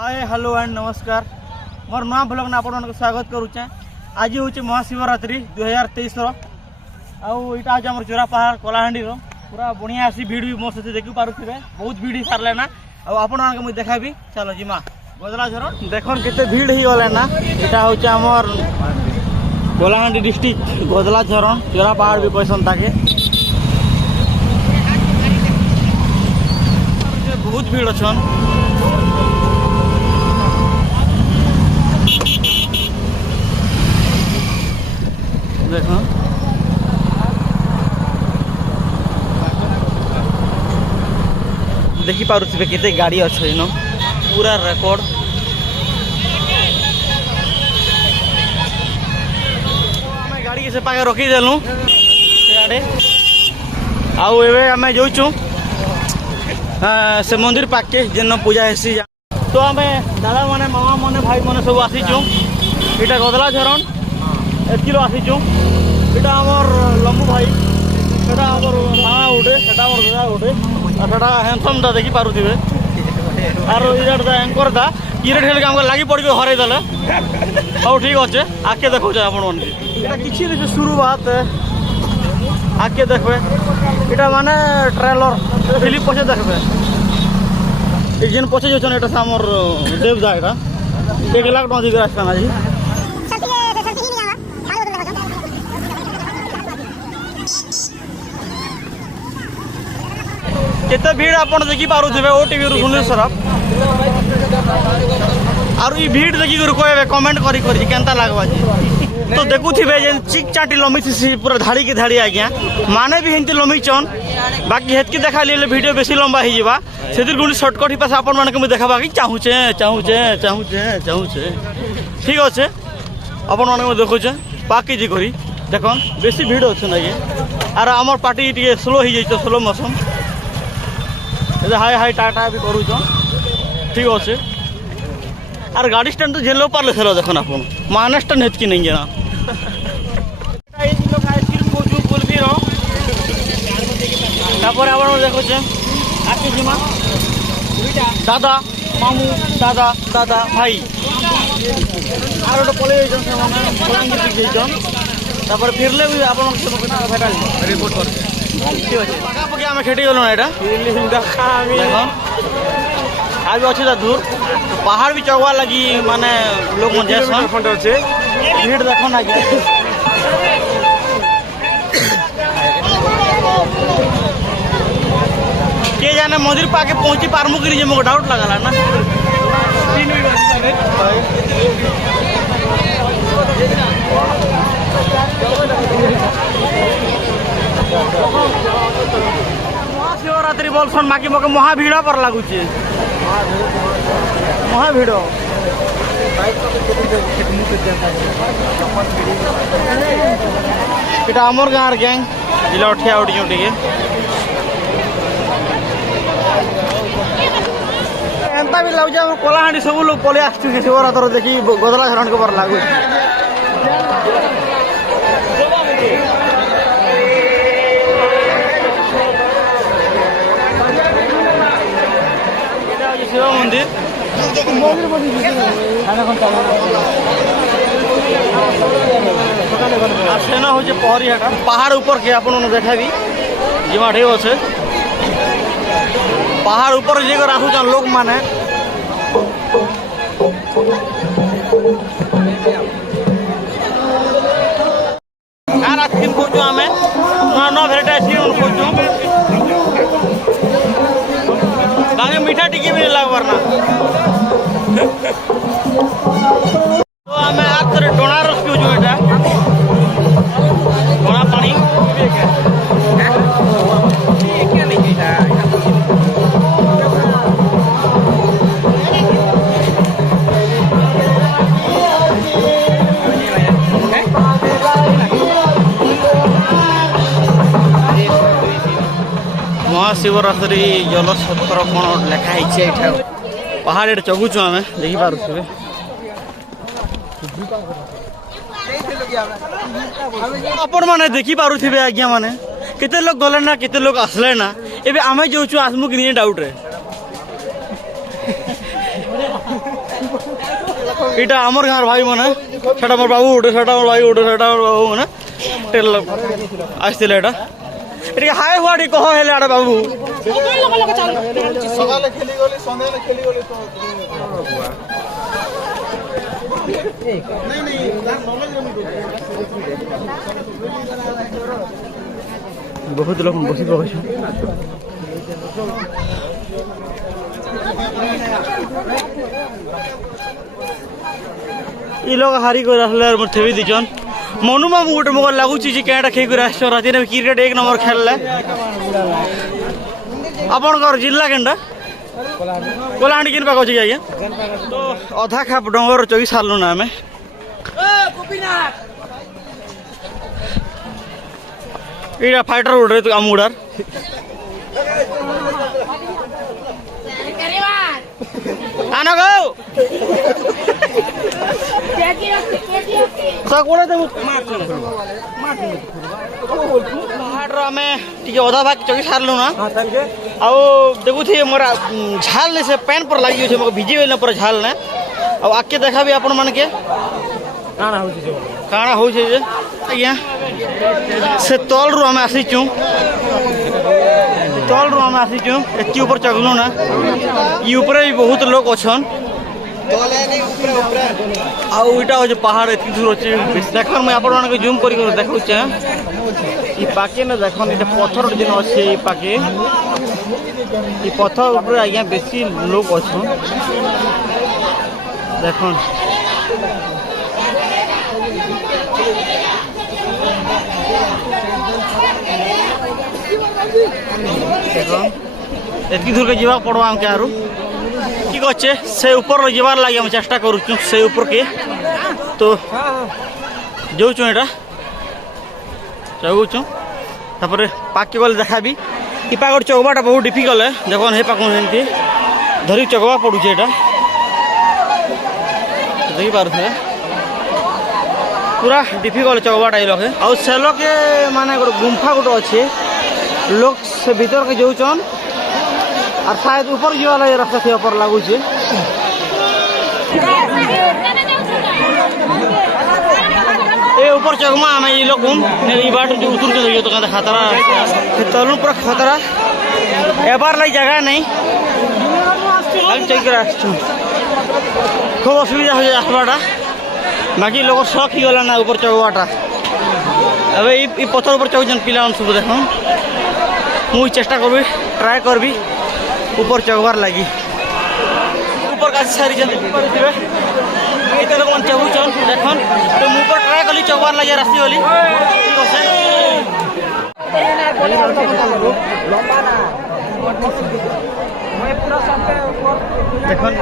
Hi hello and नमस्कार मोर नुआ blog में आपको स्वागत करुचे। आज हूँ महाशिवरात्रि 2023 आईटा आज आम चोरा पहाड़ कलाहांडी पूरा बढ़िया आसी भिड़ भी मो से देखी पारे बहुत भिड़ ही सारे ना आप मुझे देखाबी चलो जिमा गजला झरण देख के भिड़ ही गले ना। यहाँ हूँ आमर कलाहांडी डिस्ट्रिक्ट गजला झरण चोरा पहाड़ भी कैसन ताके बहुत भीड़ अच्छन। देखो देखी पारे केते गाड़ी अच्छे न पूरा रेकर्ड आम गाड़ी के से पाके रखीदेलु आड़े आउ एवं जाऊँ से मंदिर पाके जेन पूजा हेसी तो आम दादा माने मामा माने भाई माने सब आसीचु। इटा गदला झरण एतिलो आसीचु। इटा आमर लम्बू भाई सेटा आमर मामा उठे सेटा आमर दादा उठे और सेटा हैंडसम दा देखी पारुथिबे और इधर दा एंकर दा इरे ठेल के हमको लागी पड़ के हरै दले औ ठीक अच्छे आके देखो जे आपन मन इटा किछि रे शुरुआत आके देखबे इटा माने ट्रेलर फिल्म पछे देखबे एक जन पछे जो एटा हमर देवदा एटा 1 लाख अधिक रास्ता ना जी केते भीड़ आपन देखि पारुथिबे ओ टीवी रु सुनिल सरफ और ई भीड़ देखि कर कहबे कमेंट करी करी केनता लागबा जी तो देखुथिबे जे चिक चाटी लमिछि पूरा धाड़ी के धाड़ी आज्ञा माने भी हिंती लमिचन बाकी हेतकी देखा लिए वीडियो बेसी लंबा ही जीवा सेतिर गुणी शॉर्टकट ही पास आपन माने के देखाबा कि चाहूचे ठीक अच्छे आपन माने देखुचे बाकी जी करी देखन बेसी भीड़ अच्छे ना ये और आमर पार्टी टी स्लो ही जाइए स्लो मोशन हाय हाय टाटा भी करूँ ठीक अच्छे और गाड़ी स्टैंड तो जेल पारे सेलो देखो आप माने स्टैंड हेतकी नहीं जना आइसक्रीम खोजू कुल्फी आप देखुचे आके जिमा दादा मामू दादा दादा भाई और गोटे पलि बलांगीर फिरले भी आप रिपोर्ट कर ठीक अच्छे पाखापाखि आम खेटी गलु ना यहाँ आज अच्छे दूर पहाड़ भी चढ़वा लगी माने लोग अच्छे भीड़ देख ना के जाने मंदिर पाके पहुंची पारमु कि मुझे डाउट लगला ना महाशिवरात्रि बोलसन माकी मके महाभिड़ पर लगुचे महाभिड़ इटा आमर गाँव गैंग जिला ठिया उठी टे एंता भी लगुचे कलाहांडी सब लोग पलि आस शिवरात्र देखी गदला झरण के पर लगुच शिव मंदिर सेना हूँ पहरीहाट पहाड़ ऊपर के आप देखा भी जिमा ठीक अच्छे पहाड़ ऊपर जे आसुचान लोक माने आइसक्रीम खोजु आम नुआ नुआ भेराइटी आइसक्रीम खोजु ताके मीठा टिके भी लगवार ना तो आम आज थे डोना रस पिऊँ यहाँ डोना पानी महाशिवरात्रि जल सत्र कौन लिखाई पहाड़ चगुचु आम देखी पारे आपण मैंने देखी पारे आज्ञा मैंने केते लोग गले ना केते लोग आसले ना एबे आमे जाऊँ आसमु कि नहीं डाउट रे এটা আমার গাঁর ভাই মানে সেটা আমার বাবু উঠে সেটা আমার ভাই উঠে সেটা আমার বাবু মানে আসছিল এটা এটিকে হাই হওয়া ଟିକେ କହ ହେଲେ ଆଡ଼େ ବାବୁ ବହୁତ ଲୋକ ବସି ପକାଉଛ ଇ ଲୋକ ହାରି କରି ଆସିଲେ ମୋର ଥେବି ଦିଛନ୍ ମନୁ ମାମୁ ଗୋଟେ ମୋ ଲାଗୁଛି ଯେ କେଁଟା ଖେଇ କରି ଆସିଛ ରାତିରେ କ୍ରିକେଟ 1 ନମ୍ବର ଖେଳିଲେ ଆପଣଙ୍କର ଜିଲ୍ଲା କେନ୍ଟା କୋଲାହାଣ୍ଡି କେନ୍ ପାଖ ଅଛି କି ଆଜ୍ଞା ତ ଅଧା ଖାପ ଡଙ୍ଗର ଚକି ସାରିଲୁ ନା ଆମେ ଏଇଟା ଫାଇଟର ଗୋଟେ ଆମ ଗୁଡ଼ାର ଆନ ଗো ଆମେ ଟିକେ ଅଧା ଭାଗ ଚକି ସାରିଲୁ ନା ଆଉ ଦେଖୁଥି ମୋର ଝାଲ ସେ ପ୍ୟାନ୍ ପରେ ଲାଗି ଅଛି ମୋତେ ଭିଜି ଗଲେ ପୁରା ଝାଲ ନା ଆଉ ଆଗକେ ଦେଖାବି ଆପଣ ମାନକେ କାଣା ହଉଛି ଯେ ଆଜ୍ଞା ସେ ତଲରୁ ଆମେ ଆସିଛୁ ଏତିକି ଉପରେ ଚଗଲୁ ନା ଇ ଉପରେ ବି ବହୁତ ଲୋକ ଅଛନ୍ ଆଉ ଏଇଟା ହଉଛି ପାହାଡ଼ ଏତିକି ଦୂର ଅଛି ଦେଖନ୍ ମୁଇଁ ଆପଣମାନଙ୍କୁ ଜୁମ୍ କରି ଦେଖାଉଛେ ଇ ପାକେ ନା ଦେଖନ୍ ଏଇଟା ପଥର ଯେନ୍ ଅଛି ଇ ପାକେ ଇ ପଥର ଉପରେ ଆଜ୍ଞା ବେଶୀ ଲୋକ ଅଛନ୍ ଦେଖନ୍ एतकी दूर के जीवा पड़वा हमके आरु ठीक अच्छे से ऊपर जीवार लगे हम चेष्टा करूँ से ऊपर के तो जाऊँ एटा जाऊँ तापर पाके गले देखा भी इ पागड़ चकबाटा बहुत डिफिकल्ट है देखो हे पाक सेमती धरी चकवा पड़ुचे एटा देखी पारे पूरा डिफिकल्ट चकबाटा ये लोग आउ से लोग के माने गोटे गुंफा गोटे अच्छे लोग से भीतर के जाऊन और शायद ऊपर जो वाला रास्ता से ऊपर लागू छे ए ऊपर चगमा हमें ये लोग ई बाट जो उतर के तो कहता खतरा तलू पूरा खतरा एबार लाई जगह नहीं हम चेक कर खूब असुविधा हो जाए आसवाटा बाकी लोग शौक ही गला ना ऊपर चगवाटा अबे ई पत्थर ऊपर चौजन पिला सब देख मुझे चेष्टा करबी ट्राए करबी ऊपर चगबार लगी ऊपर का सारी जन इतने लोग मन चबुचन देखन तो मुँह पर ट्राए कली चगबार लगे रास्ते वाली देखन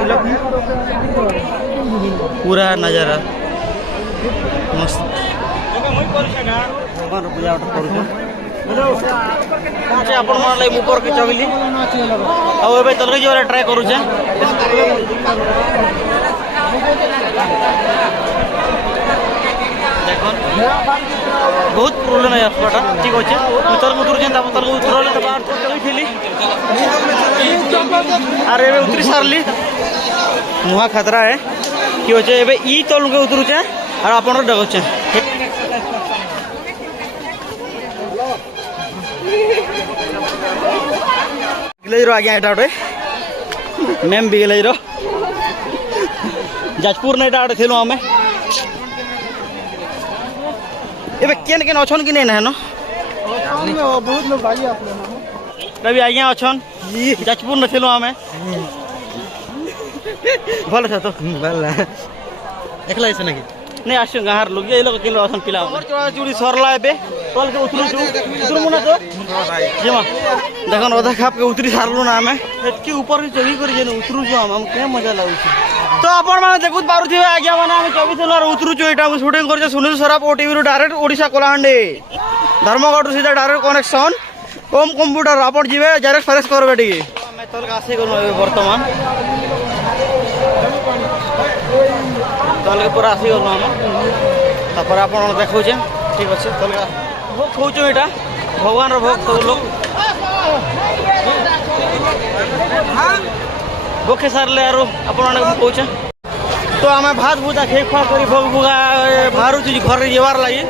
पूरा नजारा मस्त पूजा आपण मान लाइ ऊपर के चगली ଆଉ ଏବେ ତଲକେ ଯିବାର ଟ୍ରାଏ କରୁଛେ देखन बहुत प्रोब्लेम है आसवाटा ठीक अच्छे उतर उतर जेनता उतर उतरले तो बाहर चली अरे एबे उतरी सारली मुहा खतरा है कि अच्छे एबे ई तल के उतरुचे और आपण डगचे गिलेरो आगे एटा उठे मैम भी गिलेरो जाजपुर ने एटा उठे थिलो हमें एबे केन केन अछन कि नै न बहुत लोग भाई आपले रवि आगे अछन जाजपुर ने थिलो हमें भल छ तो भल एकला छ नकी नहीं आसु गाहर लोग ये लोग किलो असन पिला हमर चोरा चूड़ी सरला एबे तल के उतरू मुना तो जेमा देखन ओधा खाप के उतरी सारलु ना हमें एतकी ऊपर के चढ़ी कर जेन उतरू जो हम के मजा लागु तो अपन माने देखुत पारुथिबे आज्ञा माने हम 24 और उतरू जो एटा हम शूटिंग करजे सुनील सराफ ओटीवी रो डायरेक्ट ओडिशा कोलाहांडी धर्मगढ़ सीधा डायरेक्ट कनेक्शन होम कंप्यूटर अपन जीवे डायरेक्ट फ्रेश करबे टी मैं तल का आसे गनो वर्तमान तल के पूरा आसी गलो हम तापर अपन देखौछे ठीक अछि तल का भोग खोचो एटा भगवान रो भोग सब लोग भोखे सारे आरो आपण कौचे तो आम भात भुजा खे खुआ कर भोग भुगा बाहर घर जीवार लगी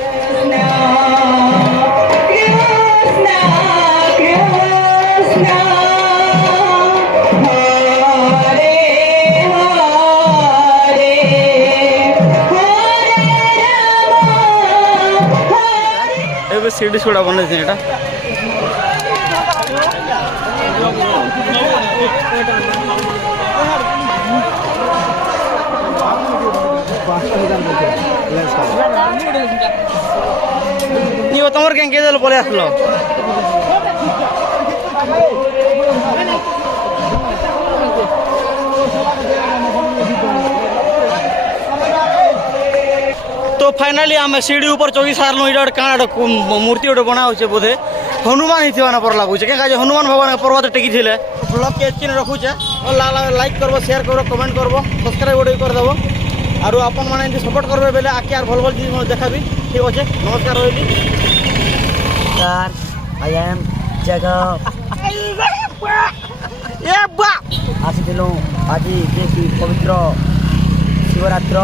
सीढ़ी छुड़ा बन एटा तुम क्या पलि आसल तो फाइनाली आम सीढ़ी ऊपर चौकी सारू ये काण मूर्ति गोटे बनाऊे बोधे हनुमान ही ना पर लगुचे क्या हनुमान भगवान पर्वत टेकी थे ब्लॉग के एचकिन रखुचे लाइक करब शेयर करब कमेंट करब सब्सक्राइब गोटे करदेव आर आपण मैंने सपोर्ट करेंगे बेले आके यार भल भल चीज देखाबी ठीक अच्छे नमस्कार रही आई एम जगह आसी आज पवित्र शिवरात्र